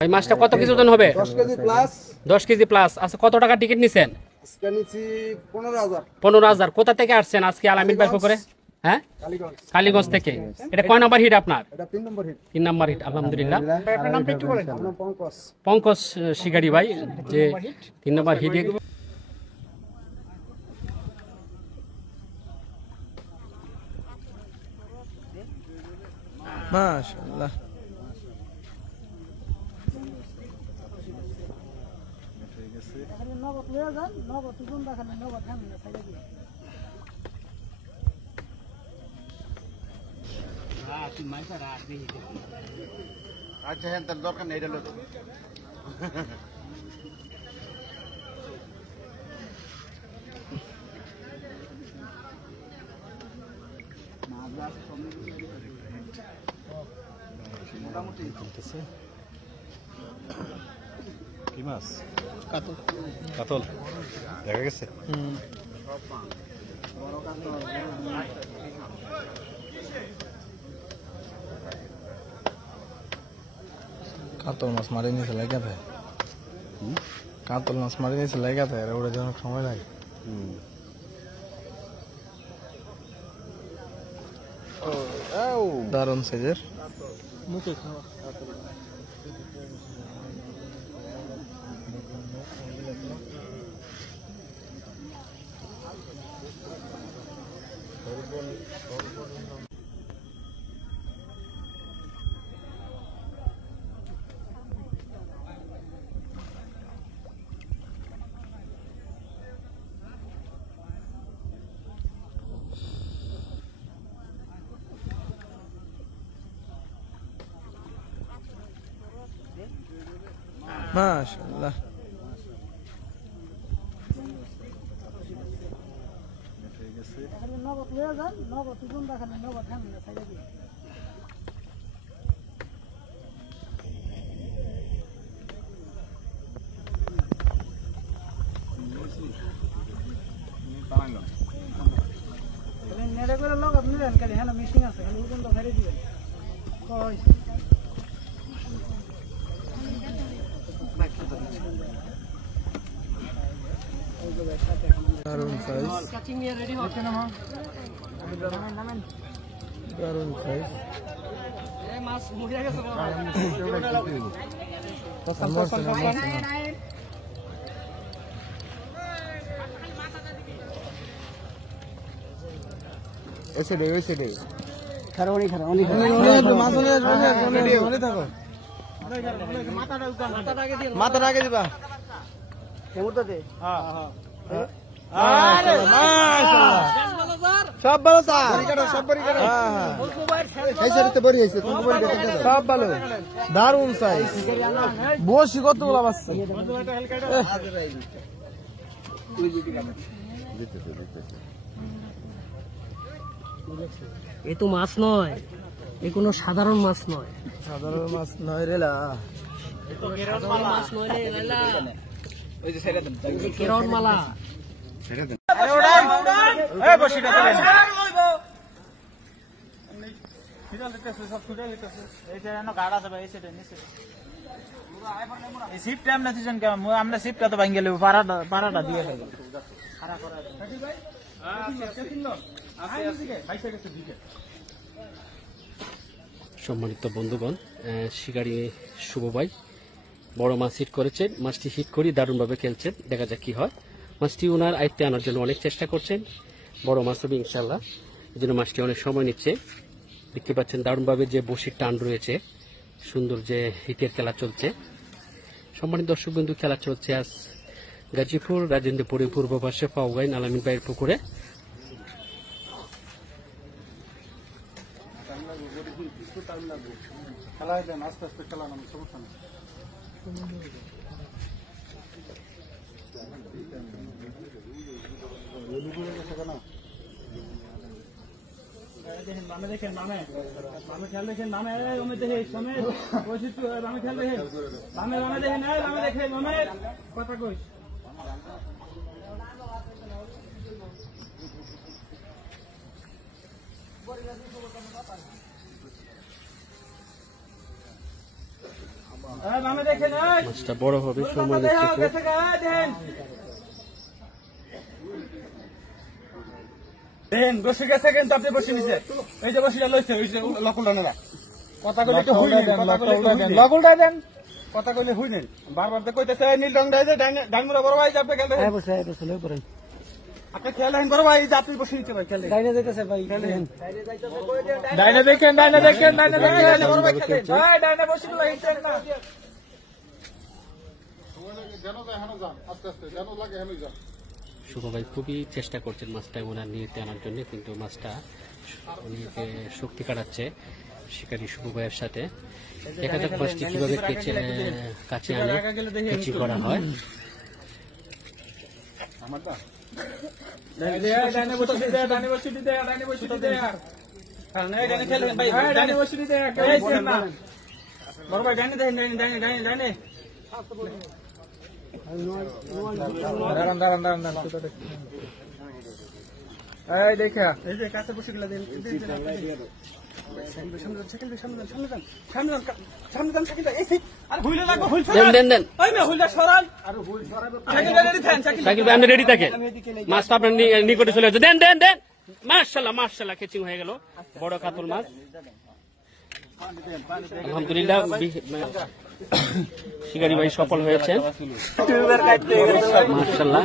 ভাই মাছটা কত কেজি ওজন হবে? 10 কেজি প্লাস। 10 KG plus. আচ্ছা, কত টাকা টিকিট নিছেন? আজকে নিছি 15,000। 15,000। কোথা থেকে আসছেন আজকে আলামিন ভাই পুকুরে? হ্যাঁ, কালীগঞ্জ থেকে। এটা কয় নাম্বার হিট আপনার? এটা 3 নম্বর হিট। 3 number hit. আলহামদুলিল্লাহ। আপনার নামটা একটু বলেন। আমার নাম পঙ্কজ। পঙ্কজ শিকারি ভাই, যে 3 নাম্বার হিটে মাশাআল্লাহ। আচ্ছা হ্যাঁ, তার দরকার নেই, এটা লো। কি মাছ? কাতল। কাতল দেখা গেছে। কাতল মাছ মারি নিয়েছে লেগে থাকে। কাতল মাছ মারি নিয়েছে লেগে থাকে, ওটা যেন সময় লাগে। দারুণ সাইজের। মাশাআল্লাহ। দারুণ সাইজ, দারুণ সাইজ। এসে দে খারাপ থাকো। মাথাটা আগে দিবা। সব ভালো সব ভালো, দারুণ সাইজ। বসি কতগুলো বাচ্চা। এ তো মাছ নয়, এ কোনো সাধারণ মাছ নয়। সাধারণ মাছ নয় রেলা, মাছ নয় রে লাইলা, কেরন মালা। আমরা সিপটা তো ভাঙ্গে লেবো, পাড়াটা দিয়ে সম্মানিত বন্ধুগণ, শিকারি শুভ ভাই বড় মাছ হিট করেছেন। মাছটি হিট করি দারুণভাবে খেলছেন। দেখা যাক কি হয়। মাছটি ওনার আয়ত্তে আনার জন্য অনেক চেষ্টা করছেন। বড় মাছ হবে ইনশাল্লাহ। এই জন্য মাছটি অনেক সময় নিচ্ছে। দেখতে পাচ্ছেন দারুণভাবে যে বসির টান রয়েছে, সুন্দর যে হিটের খেলা চলছে। সম্মানিত দর্শক বন্ধু, খেলা চলছে আজ গাজীপুর রাজেন্দ্রপুরের পূর্ব পাশে পাওগাইন আলামিন ভাইয়ের পুকুরে। আস্তে আস্তে খেলা নাম সমস্যা নেই। দেখেন বামে খেয়াল দেখেন, বামে দেখে সময় বামে খেয়াল দেখেন, বামে দেখেন, বামে দেখে বামে কথা কইস। বামে দেখেন মাছটা বড় হবে সময় দেখতে দেন বসে গেছে কিন্তু আপনি বসে নিছে এই যে বসিটা লইছে ওই যে লকুলটা নেলা কথা কইলে একটু হুই নেন লকুলটা দেন কথা কইলে হুই নেন বারবার তো কইতেছে নীল রং দেয় যে ডাইমুরা বড় ভাই যাবে গেল আপনি খেয়াল রাখেন বড় ভাই যে আপনি বসে নিতে ভাই খেয়াল ডাইনে দেখতেছে ভাই ডাইনে দেখেন বড় ভাই খেলেন ভাই ডাইনে বসে ভাই হিটেন না শুভ ভাই খুবই চেষ্টা করছেন মাছটা ওনার নিয়েতে আনার জন্য, কিন্তু মাছটা উনিকে শক্তি কাটাচ্ছে শিকারী শুভ ভাইয়ের সাথে। দেখা যাক মাছটি কিভাবে কাছে আনে কেচি করা হয়। ডাইনে বসে দিতে ভাই ডাইনে বসে দিতে না বড় ভাই ডাইনে দেখেন ডাইনে দাঁড়ান এই দেখা এই যে কাছে বসে গেলা দেন দেন সাকিব ভাই আপনি রেডি থাকেন, মাছটা আপনার নিকটে চলে যাচ্ছে। দেন মাশাআল্লাহ কেচিং হয়ে গেল বড় কাতল মাছ। আলহামদুলিল্লাহ শিকারী ভাই সফল হয়েছেন মাশাআল্লাহ।